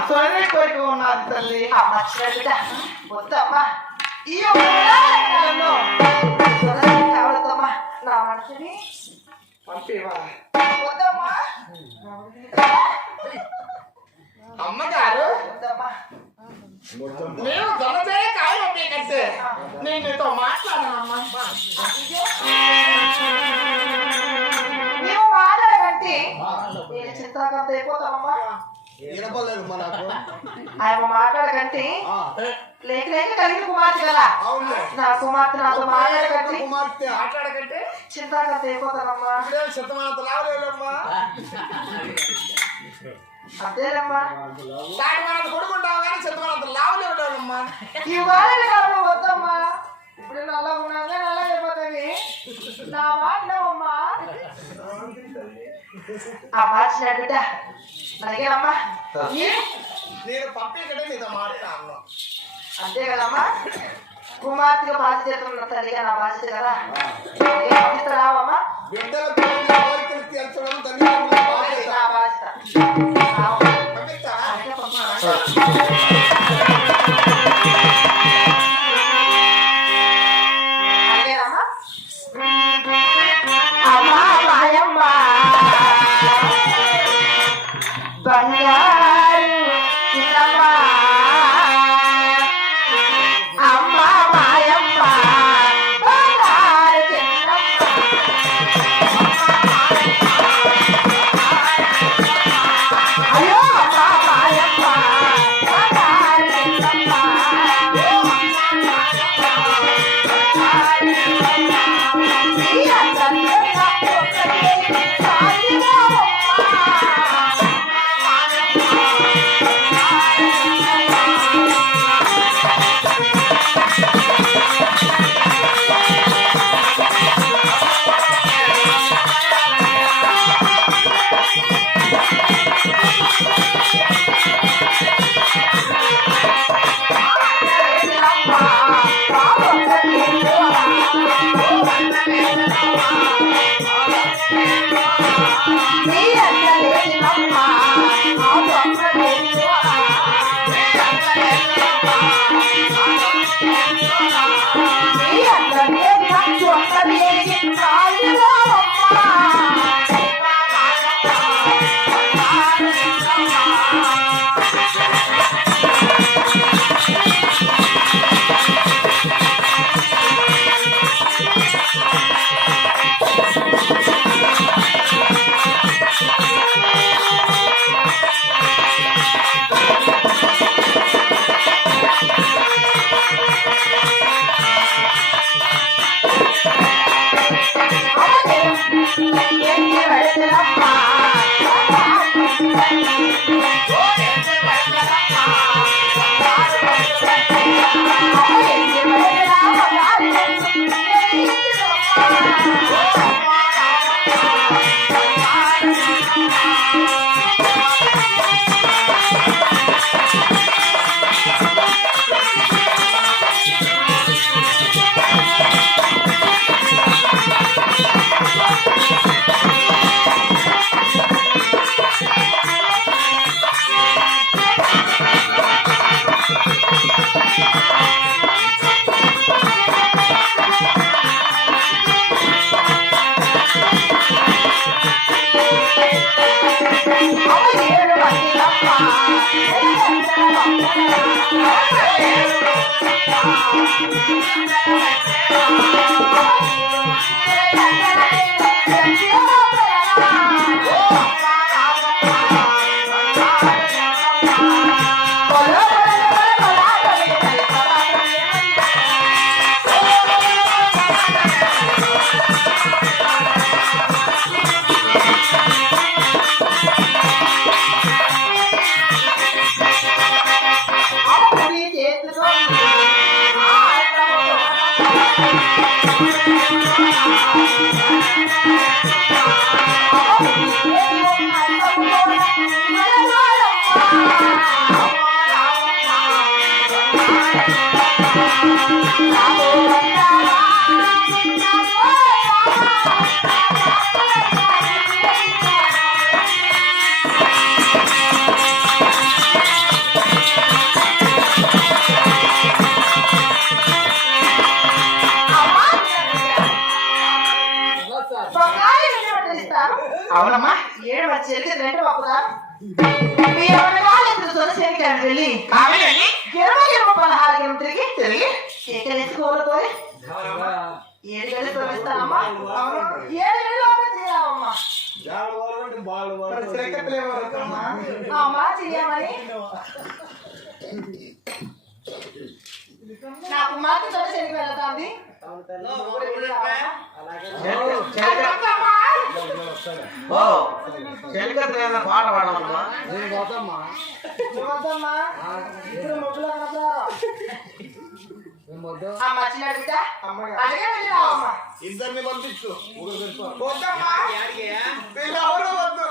మనసులోనే కోరిక ఉన్నది తల్లి. వద్దమ్మా ఈ కావద్దమ్మా నా మనసుని పంపివా వద్దమ్మా అమ్మగారు. వద్దమ్మా నేను దొరచే కాయలు కంటే నేను నీతో మాట్లాడనమ్మా. నీవు మాట్లాడకంటే నేను చింతాకంత అయిపోతానమ్మా. ఆయన మాట్లాడకంటే లేక లేక కలిగిన కుమార్తె కదా నా కుమార్తె నాతో మాట్లాడకంటే చింతాకంత అయిపోతానమ్మా. అంతేనమ్మా. కొడుకుంటావు కానీ చిత్తమనంత లావలేమ్మా. ఈ వాళ్ళని కావడం వద్దమ్మా. ఇప్పుడు నల్లగా ఉన్నాగా నల్లగా అయిపోతుంది. నా మాట్లాడమ్మా. ఆ మార్చిన బిడ్డ అలాగేనమ్మా. నేను పంపించడే నీతో మాట్లాడను. అంతే కదమ్మా. కుమార్తెగా బాధ్యత ఉన్న తల్లిగా నా బాధ్యత కదా. రావమ్మా నా బాధ్యత. అలాగేనమ్మా. అమ్మా మాయమ్మ బంగారు చిన్నమ్మ అమ్మ మాయమ్మ బంగారు చిన్నమ్మ అయ్యో అమ్మ మాయమ్మ బంగారు చిన్నమ్మ ఈ అందరిలో నాకు ఒకటే సాగిరా చెల్లి రెండు పప్పుదా మీ ఎవరి వాళ్ళు శనికాయలు వెళ్ళి గిరమ గిరమ 16 గిరమ తిరిగి కేకలేసి కోరుకోరి 7 గంటలు తోమిస్తానమ్మా 7 గంటలు తిరిగామమ్మా అమ్మా చెయ్యమని నాకు మాత్రం శనికి వెళ్తాంది పాట పాడమ్మా ఇప్పుడు ముగ్గులు అమ్మ చిన్న అలాగే వెళ్ళినావమ్మా ఇద్దరిని పంపించు వద్దమ్మా వీళ్ళెవరు వద్దు